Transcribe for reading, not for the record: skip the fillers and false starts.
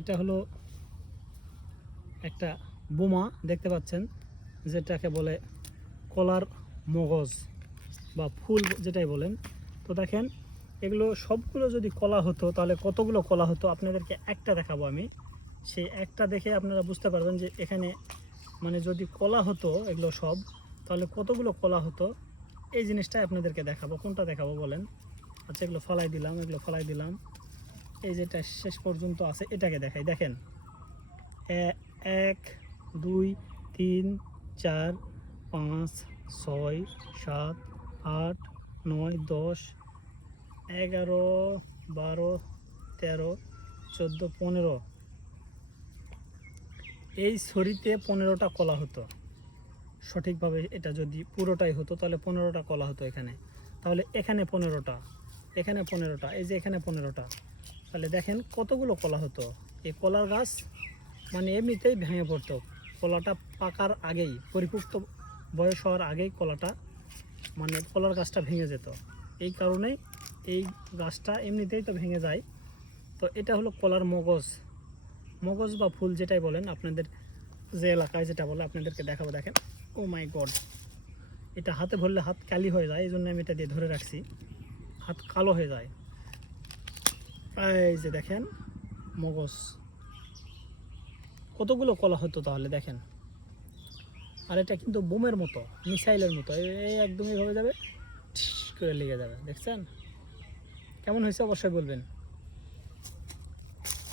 এটা হলো একটা বোমা দেখতে পাচ্ছেন, যেটাকে বলে কলার মগজ বা ফুল যেটাই বলেন। তো দেখেন, এগুলো সবগুলো যদি কলা হতো তাহলে কতগুলো কলা হতো, আপনাদেরকে একটা দেখাবো আমি। সেই একটা দেখে আপনারা বুঝতে পারবেন যে এখানে মানে যদি কলা হতো এগুলো সব, তাহলে কতগুলো কলা হতো। এই জিনিসটাই আপনাদেরকে দেখাবো। কোনটা দেখাবো বলেন? আচ্ছা, এগুলো ফালাই দিলাম, এগুলো ফালাই দিলাম। এই যেটা শেষ পর্যন্ত আছে এটাকে দেখাই। দেখেন, 1 2 3 4 5 6 7 8 9 10 11 12 13 14 15। এই ছড়িতে 15টা কলা হতো। সঠিকভাবে এটা যদি পুরোটাই হতো তাহলে 15টা কলা হতো এখানে। তাহলে এখানে 15টা, এখানে 15টা, এই যে এখানে 15টা। তাহলে দেখেন কতগুলো কলা হতো। এই কলার গাছ মানে এমনিতেই ভেঙে পড়তো। কলাটা পাকার আগেই, পরিপুষ্ট বয়স হওয়ার আগেই কলাটা মানে কলার গাছটা ভেঙে যেত। এই কারণেই এই গাছটা এমনিতেই তো ভেঙে যায়। তো এটা হলো কলার মগজ, মগজ বা ফুল যেটাই বলেন আপনাদের যে এলাকায় যেটা বলে আপনাদেরকে দেখাবো। দেখেন, ও মাই গড, এটা হাতে ধরলে হাত কালি হয়ে যায়, এই জন্য আমি এটা দিয়ে ধরে রাখছি, হাত কালো হয়ে যায়। এই যে দেখেন মগজ, কতগুলো কলা হতো তাহলে দেখেন। আর এটা কিন্তু বোমের মতো, মিসাইলের মতো, এই একদম এইভাবে যাবে, ঠিস করে লেগে যাবে। দেখছেন কেমন হয়েছে অবশ্যই বলবেন।